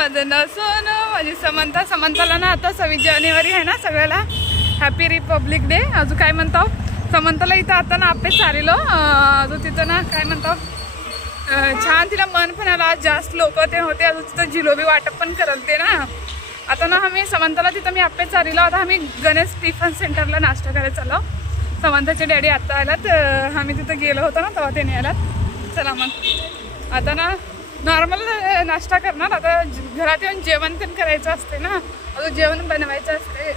माझं सोनू माझी समंताला ना आता 26 जानेवारी आहे ना सगळ्याला हॅपी रिपब्लिक डे. अजून काय म्हणतो समंताला इथं आता ना आपले चाललो अजून तिथं ना काय म्हणतो छान तिला मन पण आला. जास्त लोक ते होते अजून तिथं जिलोबी वाटप पण करते ना. आता ना आम्ही समंताला तिथं मी आपले चाललो. आता आम्ही गणेश टिफन सेंटरला नाश्ता करायला चाललो. समंताचे डॅडी आता आलात. आम्ही तिथं गेलो होतो ना तेव्हा त्यांनी आलात. चला मग आता ना नॉर्मल नाश्ता करणार. आता घरात येऊन जेवण पण करायचं असते ना अजून जेवण बनवायचं असते.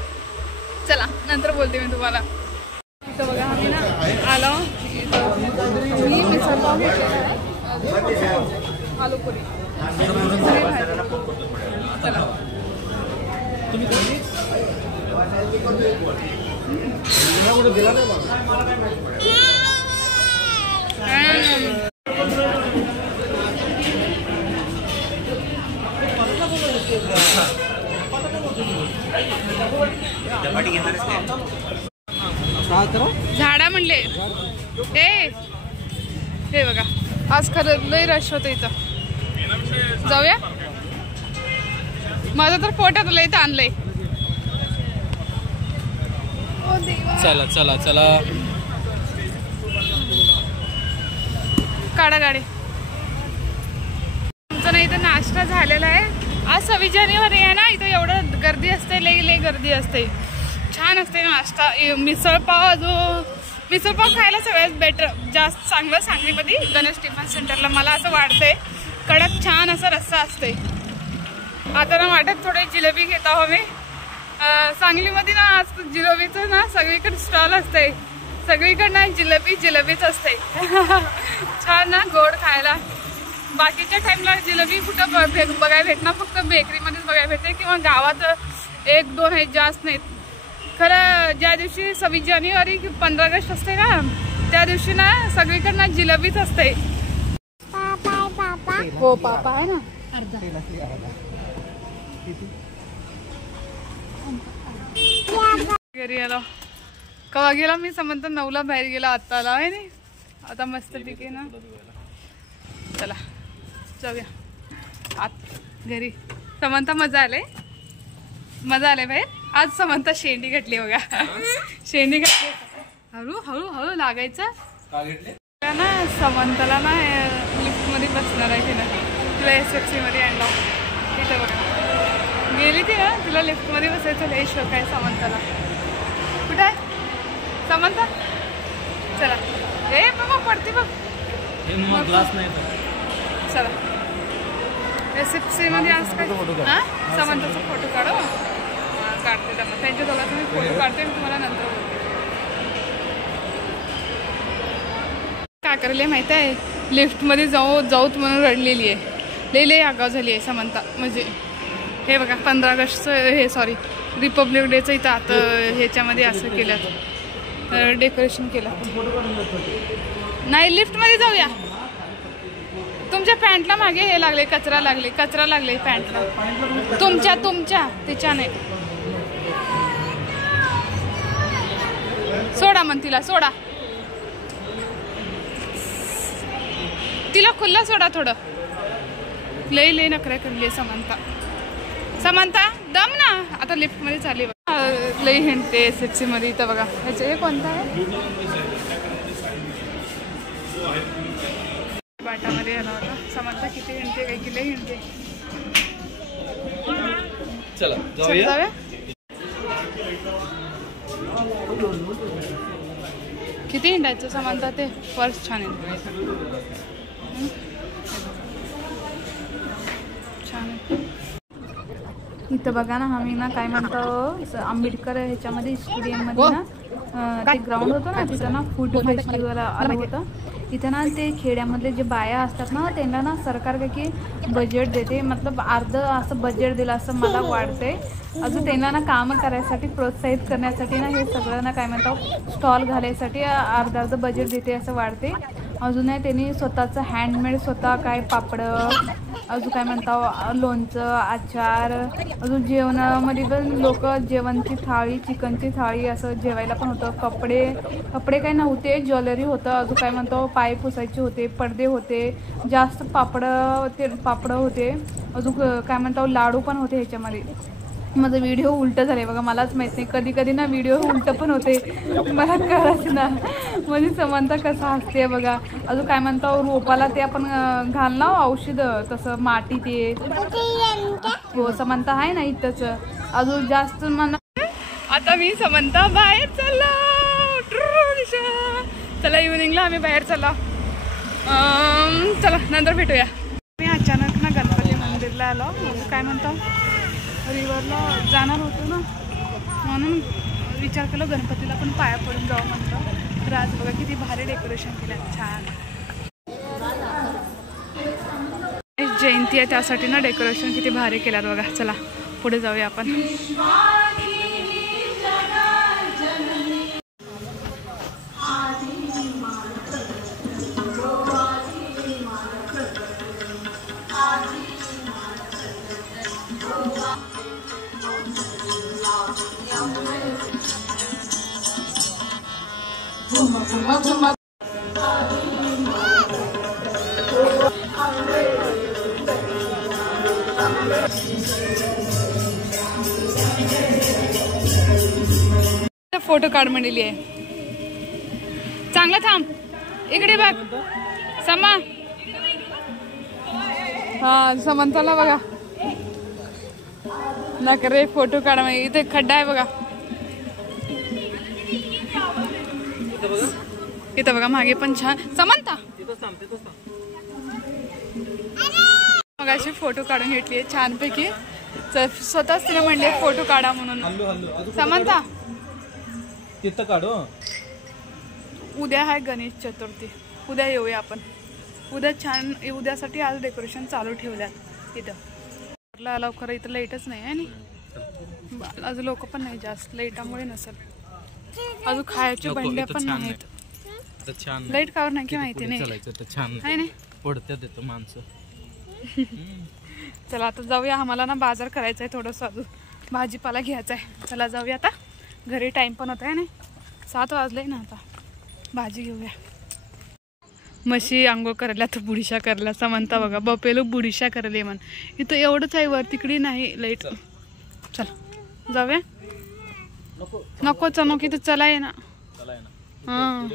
चला नंतर बोलते मी तुम्हाला. इथं बघा आम्ही ना आलो. मी मिसळ पाव घेतलेला आहे आलू पुरी. चला झाडा म्हणले हे बघा आज खरं लय रश होतं इथं. जाऊया. माझं तर पोटात लय इथं आणलंय. चला चला चला काढा गाडी. आमचा ना इथं नाश्ता झालेला आहे. आज 26 जानेवारी आहे ना. इथं एवढं गर्दी असते लई गर्दी असते. छान असते नाश्ता. मिसळपाव खायला सगळ्यात बेटर जास्त चांगलं सांगलीमध्ये गणेश टिफन सेंटरला मला असं वाटतंय. कडक छान असा रस्सा असते. आता ना वाटत थोडे जिलेबी घेत आहो मी. सांगलीमध्ये ना आज जिलेबीचं ना सगळीकडे स्टॉल असते. सगळीकडे ना जिलेबीच असते. छान ना गोड खायला. बाकीच्या टाइमला जिलेबी कुठं बघायला भेटणार फक्त बेकरीमध्येच बघायला भेटते किंवा गावात 1-2 आहेत जास्त नाहीत. खरं ज्या दिवशी 26 जानेवारी की 15 ऑगस्ट असते ना त्या दिवशी ना सगळीकडनं जिलेबीच असते. हो पापा आहे ना घरी आलो. कवा गेला मी समंत 9ला बाहेर गेला. आता आला आहे नाही. आता मस्त पिके ना. चला जाऊया आत घरी. समंता मजा आले बाहेर. आज समंता शेंडी घातली बघा. शेंडी घातली. हळू लागायचं ना. समंताला ना लिफ्ट मध्ये बसणार आहे ना. तिला SFC मध्ये आणलं तिथं बघा. गेली ती ना तिला लिफ्ट मध्ये बसायचं लय शौक आहे समंताला. कुठं आहे समंता? चला ए बाबा पडते बघ. चला SFC मध्ये आज काय समंताचा फोटो काढू. काढते त्यांना त्यांच्या दोघांचा मी फोटो काढते. मी तुम्हाला नंतर बोलते. काय करायला माहित आहे लिफ्टमध्ये जाऊत म्हणून रडलेली आहे. लई आगाव झाली आहे समंता. म्हणजे हे बघा 15 ऑगस्टचं हे सॉरी रिपब्लिक डेचं इथं आता ह्याच्यामध्ये असं केलं डेकोरेशन केलं. नाही लिफ्टमध्ये जाऊया. तुमच्या पॅन्टला मागे हे लागले कचरा लागले पॅन्टला. तुमच्या तिच्या नाही. सोडा म्हण तिला. सोडा तिला खुल्ला सोडा. थोडं लई नखरे करली समंता दम ना. आता लिफ्ट मध्ये चालली बघा. लई हिंडते SFC मध्ये. इथं बघा ह्याचं हे कोणतं आहे बाटामध्ये आला होता. समंता किती हिंडते काही की लई हिंडते. चला जाऊया. किती हिंडायचं समंता. ते पर्स छान आहे. छान आहे. इथं बघा ना आम्ही ना काय म्हणतो आंबेडकर ह्याच्यामध्ये स्टेडियममध्ये ना ते ग्राउंड होतं ना तिथं ना फूड फेस्टिवल आलं होतं. इथं ना ते खेड्यामधले जे बाया असतात ना त्यांना ना सरकार काही बजेट देते. मतलब अर्ध असं बजेट दिलं असं मला वाटते. अजून त्यांना ना कामं करायसाठी प्रोत्साहित करण्यासाठी ना हे सगळं ना काय म्हणतो स्टॉल घालायसाठी अर्ध बजेट देते असं वाटते. अजून आहे त्यांनी स्वतःचं हँडमेड स्वतः काय पापडं, अजून काय म्हणता लोणचं, आचार, अजून जेवणामध्ये पण लोक जेवणची थाळी, चिकनची थाळी असं जेवायला पण होतं. कपडे काही नव्हते, ज्वेलरी होतं, अजून काय म्हणतो पाय पुसायचे होते, पडदे होते, जास्त पापडं होते, अजून काय म्हणतो लाडू पण होते ह्याच्यामध्ये. माझं व्हिडिओ उलटं झाले बघा, मलाच माहीत नाही, कधी कधी ना व्हिडिओ उलटं पण होते, मला कळत ना. म्हणजे समंता कसं हसते बघा. अजून काय म्हणतो रोपाला ते आपण घालणं औषधं, तसं माती ते हो समंता आहे ना इथंच. अजून जास्त म्हणा आता मी समंता बाहेर चालला. चला इव्हिनिंगला आम्ही बाहेर चला. चला नंतर भेटूया. मी अचानक ना गणपती मंदिरला आलो. काय म्हणतो रिव्हरला जाणार होतो ना, म्हणून विचार केला गणपतीला पण पाया पडून जावं म्हणतो. तर आज बघा किती भारी डेकोरेशन केलं, छान. जयंती आहे त्यासाठी ना डेकोरेशन किती भारी केल्यात बघा. चला पुढे जाऊया आपण. फोटो काढ म्हणली आहे. चांगला थांब, इकडे बघ समा. हा समंताला बघा नकरे फोटो काढ. इथे खड्डा आहे बघा, इथं बघा मागे पण छान. समंता मगाशी फोटो काढून घेतली छानपैकी. स्वतःच तिने म्हणले फोटो काढा म्हणून. समंता तिथं काढू. उद्या आहे गणेश चतुर्थी, उद्या येऊया आपण. उद्या छान, उद्यासाठी आज डेकोरेशन चालू ठेवल्यात इथं. अलाव खरं इथं लाईटच नाही आहे ना, अजून लोक पण नाही जास्त, लाईटामुळे नसेल. अजून खायचे बंड्या पण नाहीत. लाईट कावर नाही की माहिती नाही पडत्यात येतं माणसं. चला आता जाऊया. आम्हाला ना बाजार करायचा आहे थोडंसं, अजून भाजीपाला घ्यायचा आहे. चला जाऊया आता, घरी टाइम पण होता आहे ना, 7 वाजले ना. आता भाजी घेऊया. म्हशी आंघोळ करायला तर बुडीशा करायला. समंता बघा बपेलो बुडीशा करायला म्हण. इथं एवढंच आहे, वर तिकडे नाही लाईट. चला जाऊया. नको चमक इथं चला आहे ना. हा